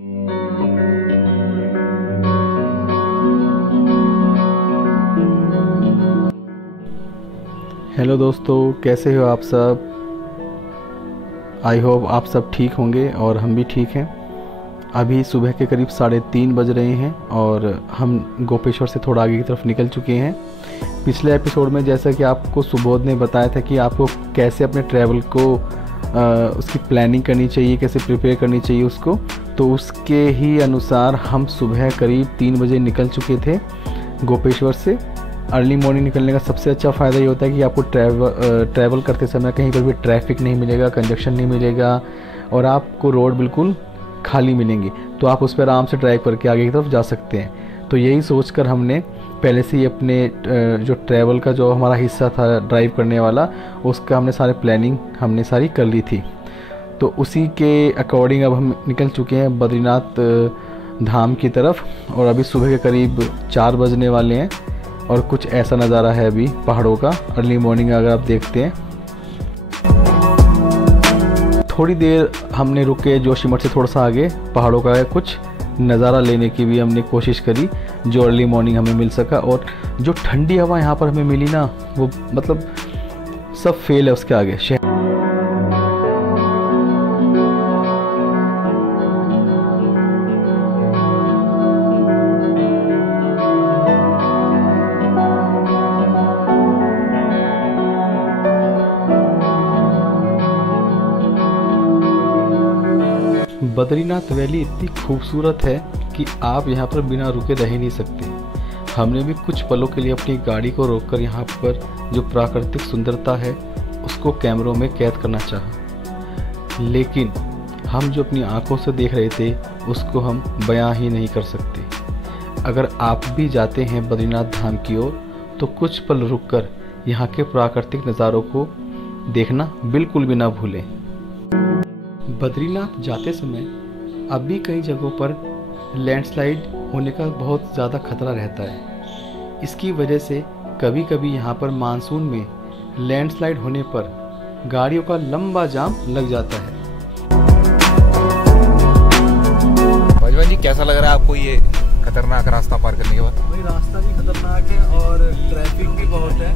Hello दोस्तों, कैसे हो आप सब। आई होप आप सब ठीक होंगे और हम भी ठीक हैं। अभी सुबह के करीब 3:30 बज रहे हैं और हम गोपेश्वर से थोड़ा आगे की तरफ निकल चुके हैं। पिछले एपिसोड में जैसा कि आपको सुबोध ने बताया था कि आपको कैसे अपने ट्रैवल को उसकी प्लानिंग करनी चाहिए, कैसे प्रिपेयर करनी चाहिए उसको, तो उसके ही अनुसार हम सुबह करीब 3 बजे निकल चुके थे गोपेश्वर से। अर्ली मॉर्निंग निकलने का सबसे अच्छा फ़ायदा ये होता है कि आपको ट्रैवल करते समय कहीं पर भी ट्रैफिक नहीं मिलेगा, कंजक्शन नहीं मिलेगा और आपको रोड बिल्कुल खाली मिलेंगी, तो आप उस पर आराम से ड्राइव करके आगे की तरफ जा सकते हैं। तो यही सोचकर हमने पहले से ही अपने जो ट्रैवल का जो हमारा हिस्सा था ड्राइव करने वाला, उसका हमने प्लानिंग सारी कर ली थी। तो उसी के अकॉर्डिंग अब हम निकल चुके हैं बद्रीनाथ धाम की तरफ और अभी सुबह के करीब 4 बजने वाले हैं और कुछ ऐसा नज़ारा है अभी पहाड़ों का अर्ली मॉर्निंग अगर आप देखते हैं। थोड़ी देर हमने रुक के जोशीमठ से थोड़ा सा आगे पहाड़ों का कुछ नज़ारा लेने की भी हमने कोशिश करी, जो अर्ली मॉर्निंग हमें मिल सका। और जो ठंडी हवा यहाँ पर हमें मिली ना, वो मतलब सब फेल है उसके आगे। बद्रीनाथ वैली इतनी खूबसूरत है कि आप यहाँ पर बिना रुके रह ही नहीं सकते। हमने भी कुछ पलों के लिए अपनी गाड़ी को रोककर यहाँ पर जो प्राकृतिक सुंदरता है उसको कैमरों में कैद करना चाहा, लेकिन हम जो अपनी आंखों से देख रहे थे उसको हम बयां ही नहीं कर सकते। अगर आप भी जाते हैं बद्रीनाथ धाम की ओर तो कुछ पल रुककर यहाँ के प्राकृतिक नज़ारों को देखना बिल्कुल भी ना भूलें। बद्रीनाथ जाते समय अभी कई जगहों पर लैंडस्लाइड होने का बहुत ज़्यादा खतरा रहता है। इसकी वजह से कभी कभी यहाँ पर मानसून में लैंडस्लाइड होने पर गाड़ियों का लंबा जाम लग जाता है। भाजपा जी, कैसा लग रहा है आपको ये खतरनाक रास्ता पार करने के बाद? वही रास्ता भी खतरनाक है और ट्रैफिक भी बहुत है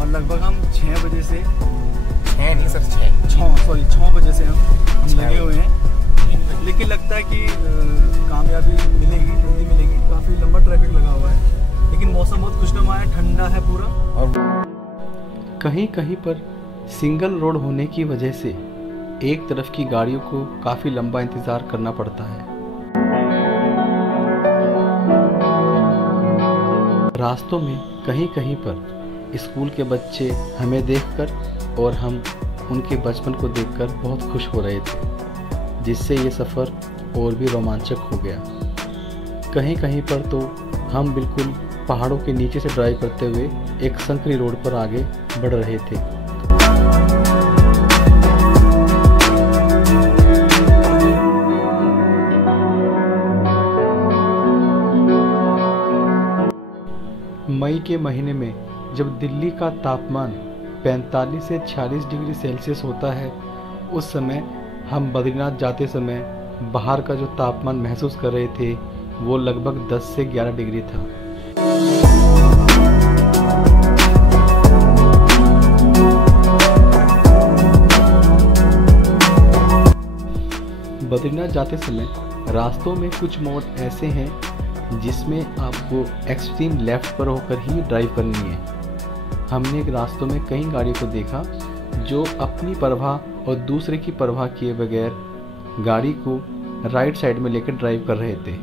और लगभग हम 6 बजे से 6 बजे से हम लगे हुए हैं, लेकिन लगता है कि कामयाबी मिलेगी, जल्दी मिलेगी। काफ़ी लंबा ट्रैफिक लगा हुआ है, लेकिन मौसम बहुत खुशनुमा है, ठंडा है पूरा। और कहीं कहीं पर सिंगल रोड होने की वजह से एक तरफ की गाड़ियों को काफ़ी लंबा इंतज़ार करना पड़ता है। रास्तों में कहीं कहीं पर स्कूल के बच्चे हमें देखकर और हम उनके बचपन को देखकर बहुत खुश हो रहे थे, जिससे ये सफ़र और भी रोमांचक हो गया। कहीं कहीं पर तो हम बिल्कुल पहाड़ों के नीचे से ड्राइव करते हुए एक संकरी रोड पर आगे बढ़ रहे थे। मई के महीने में जब दिल्ली का तापमान 45 से 46 डिग्री सेल्सियस होता है, उस समय हम बद्रीनाथ जाते समय बाहर का जो तापमान महसूस कर रहे थे वो लगभग 10 से 11 डिग्री था। बद्रीनाथ जाते समय रास्तों में कुछ मोड़ ऐसे हैं जिसमें आपको एक्सट्रीम लेफ्ट पर होकर ही ड्राइव करनी है। हमने रास्तों में कई गाड़ियों को देखा जो अपनी परवाह और दूसरे की परवाह किए बगैर गाड़ी को राइट साइड में लेकर ड्राइव कर रहे थे।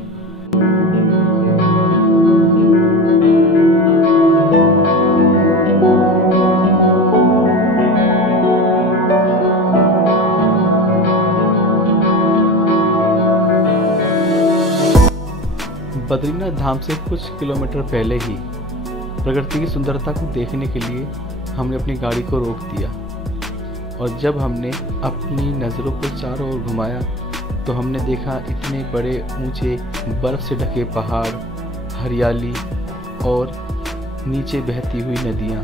बद्रीनाथ धाम से कुछ किलोमीटर पहले ही प्रकृति की सुंदरता को देखने के लिए हमने अपनी गाड़ी को रोक दिया और जब हमने अपनी नज़रों को चारों ओर घुमाया तो हमने देखा इतने बड़े ऊंचे बर्फ़ से ढके पहाड़, हरियाली और नीचे बहती हुई नदियाँ।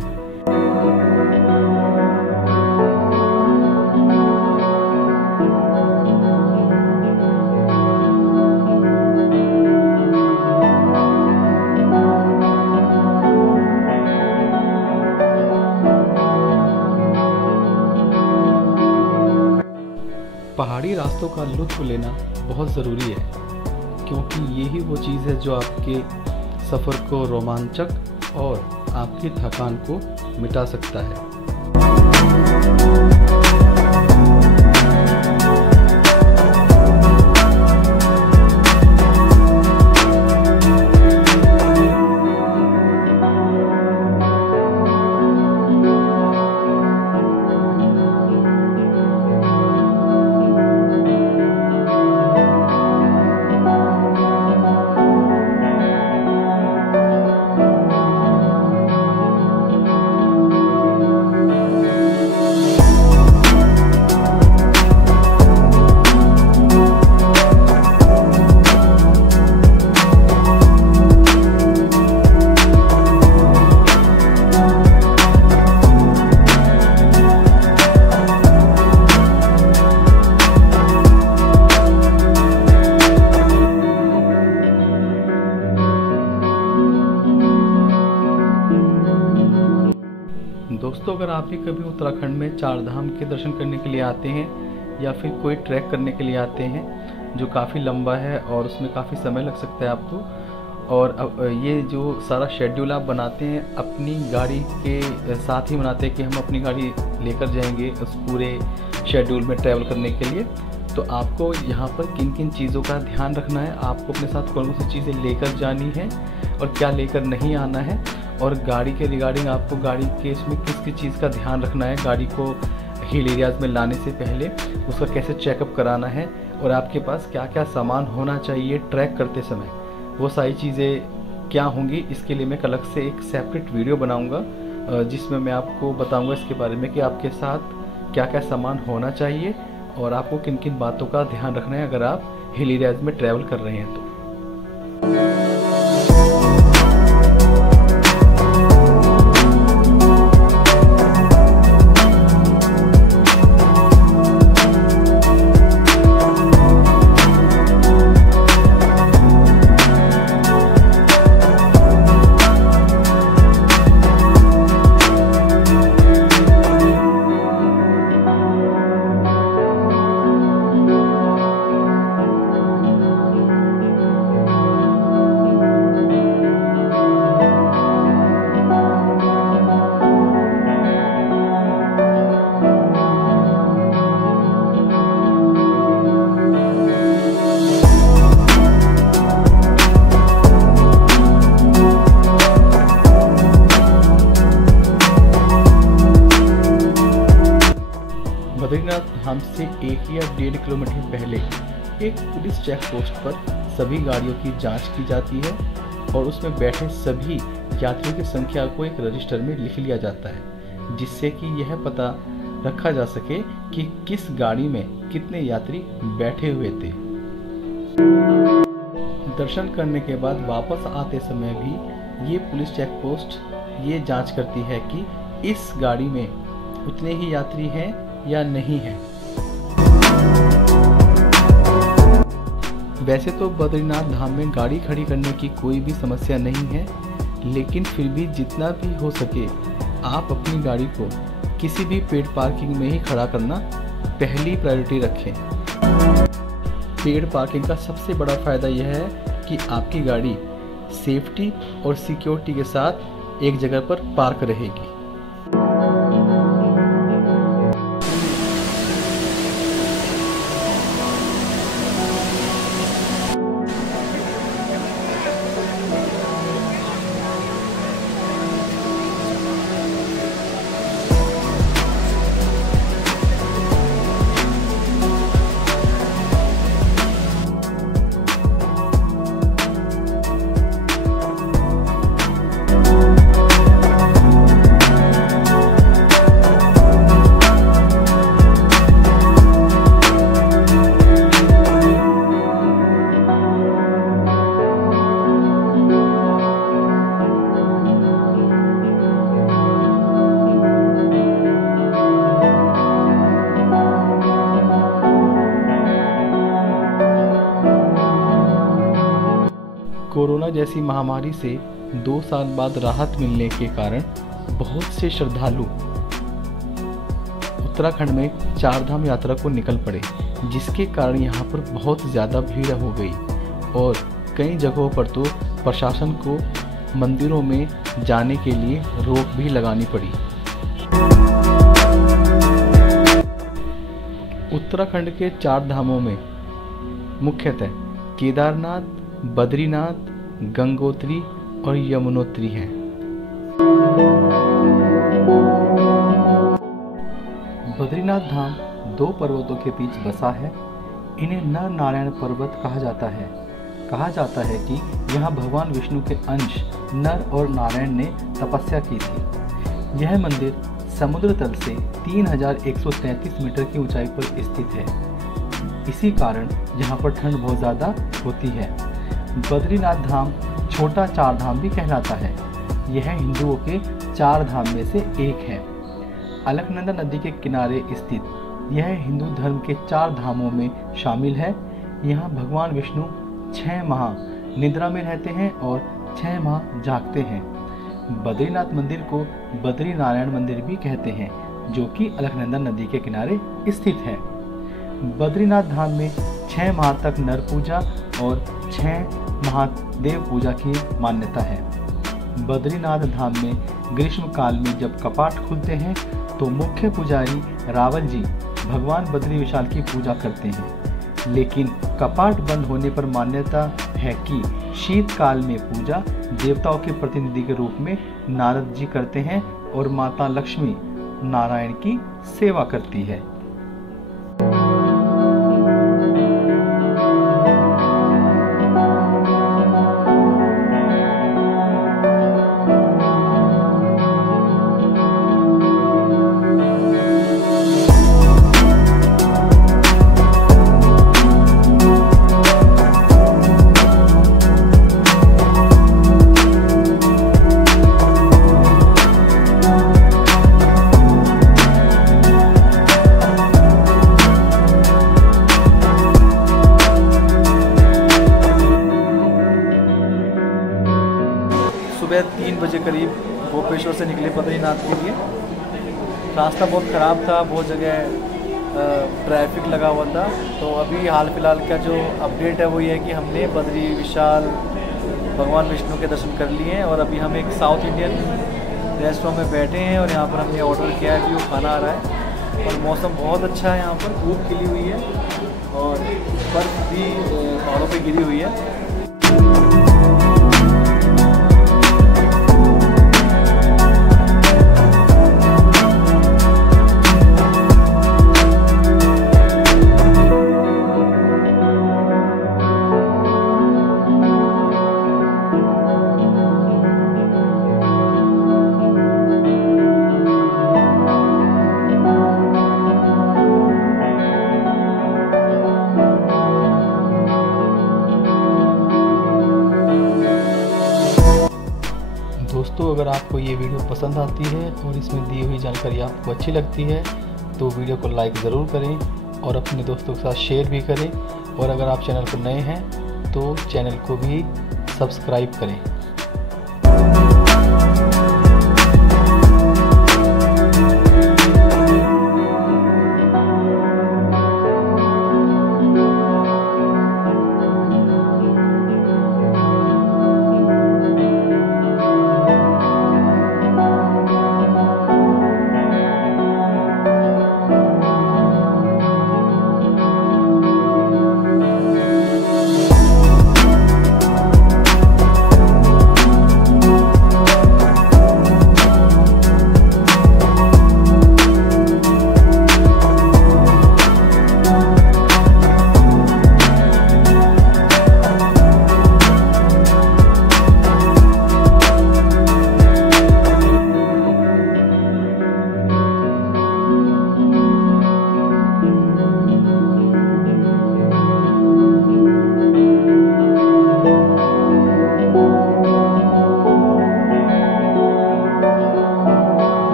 रास्तों का लुत्फ़ लेना बहुत ज़रूरी है, क्योंकि यही वो चीज़ है जो आपके सफ़र को रोमांचक और आपकी थकान को मिटा सकता है। दोस्तों, अगर आप भी कभी उत्तराखंड में चार धाम के दर्शन करने के लिए आते हैं या फिर कोई ट्रैक करने के लिए आते हैं जो काफ़ी लंबा है और उसमें काफ़ी समय लग सकता है आपको, और अब ये जो सारा शेड्यूल आप बनाते हैं अपनी गाड़ी के साथ ही बनाते हैं कि हम अपनी गाड़ी लेकर जाएंगे उस पूरे शेड्यूल में ट्रैवल करने के लिए, तो आपको यहाँ पर किन किन चीज़ों का ध्यान रखना है, आपको अपने साथ कौन कौन सी चीज़ें लेकर जानी है और क्या लेकर नहीं आना है, और गाड़ी के रिगार्डिंग आपको गाड़ी के इसमें किस किस चीज़ का ध्यान रखना है, गाड़ी को हिल एरियाज़ में लाने से पहले उसका कैसे चेकअप कराना है, और आपके पास क्या क्या सामान होना चाहिए ट्रैक करते समय, वो सारी चीज़ें क्या होंगी, इसके लिए मैं अलग से एक सेपरेट वीडियो बनाऊंगा जिसमें मैं आपको बताऊंगा इसके बारे में कि आपके साथ क्या क्या सामान होना चाहिए और आपको किन किन बातों का ध्यान रखना है अगर आप हिल एरियाज़ में ट्रैवल कर रहे हैं तो। बद्रीनाथ धाम से 1 या 1.5 किलोमीटर पहले एक पुलिस चेक पोस्ट पर सभी गाड़ियों की जांच की जाती है और उसमें बैठे सभी यात्रियों की संख्या को एक रजिस्टर में लिख लिया जाता है, जिससे कि यह पता रखा जा सके कि किस गाड़ी में कितने यात्री बैठे हुए थे। दर्शन करने के बाद वापस आते समय भी ये पुलिस चेक पोस्ट ये जांच करती है कि इस गाड़ी में उतने ही यात्री हैं या नहीं है। वैसे तो बद्रीनाथ धाम में गाड़ी खड़ी करने की कोई भी समस्या नहीं है, लेकिन फिर भी जितना भी हो सके आप अपनी गाड़ी को किसी भी पेड पार्किंग में ही खड़ा करना पहली प्रायोरिटी रखें। पेड पार्किंग का सबसे बड़ा फ़ायदा यह है कि आपकी गाड़ी सेफ्टी और सिक्योरिटी के साथ एक जगह पर पार्क रहेगी। कोरोना जैसी महामारी से 2 साल बाद राहत मिलने के कारण बहुत से श्रद्धालु उत्तराखंड में चार धाम यात्रा को निकल पड़े, जिसके कारण यहाँ पर बहुत ज़्यादा भीड़ हो गई और कई जगहों पर तो प्रशासन को मंदिरों में जाने के लिए रोक भी लगानी पड़ी। उत्तराखंड के 4 धामों में मुख्यतः केदारनाथ, बद्रीनाथ, गंगोत्री और यमुनोत्री हैं। बद्रीनाथ धाम 2 पर्वतों के बीच बसा है। इन्हें नर नारायण पर्वत कहा जाता है। कहा जाता है कि यहाँ भगवान विष्णु के अंश नर और नारायण ने तपस्या की थी। यह मंदिर समुद्र तल से 3133 मीटर की ऊंचाई पर स्थित है। इसी कारण यहाँ पर ठंड बहुत ज़्यादा होती है। बद्रीनाथ धाम छोटा 4 धाम भी कहलाता है। यह हिंदुओं के 4 धाम में से एक है। अलकनंदा नदी के किनारे स्थित यह हिंदू धर्म के 4 धामों में शामिल है। यहाँ भगवान विष्णु 6 माह निद्रा में रहते हैं और 6 माह जागते हैं। बद्रीनाथ मंदिर को बद्री नारायण मंदिर भी कहते हैं, जो कि अलकनंदा नदी के किनारे स्थित है। बद्रीनाथ धाम में 6 माह तक नर पूजा और 6 माह देव पूजा की मान्यता है। बद्रीनाथ धाम में ग्रीष्म काल में जब कपाट खुलते हैं तो मुख्य पुजारी रावल जी भगवान बद्री विशाल की पूजा करते हैं। लेकिन कपाट बंद होने पर मान्यता है कि शीतकाल में पूजा देवताओं के प्रतिनिधि के रूप में नारद जी करते हैं और माता लक्ष्मी नारायण की सेवा करती है। सुबह 3 बजे करीब गोपेश्वर से निकले बद्रीनाथ के लिए। रास्ता बहुत ख़राब था, बहुत जगह ट्रैफिक लगा हुआ था। तो अभी हाल फिलहाल का जो अपडेट है वो ये है कि हमने बद्री विशाल भगवान विष्णु के दर्शन कर लिए हैं और अभी हम एक साउथ इंडियन रेस्टोरेंट में बैठे हैं और यहाँ पर हमने ऑर्डर किया है कि वो खाना आ रहा है। और मौसम बहुत अच्छा है, यहाँ पर धूप खिली हुई है और बर्फ़ भी पहाड़ों पे गिरी हुई है। दोस्तों, अगर आपको ये वीडियो पसंद आती है और इसमें दी हुई जानकारी आपको अच्छी लगती है तो वीडियो को लाइक ज़रूर करें और अपने दोस्तों के साथ शेयर भी करें। और अगर आप चैनल पर नए हैं तो चैनल को भी सब्सक्राइब करें।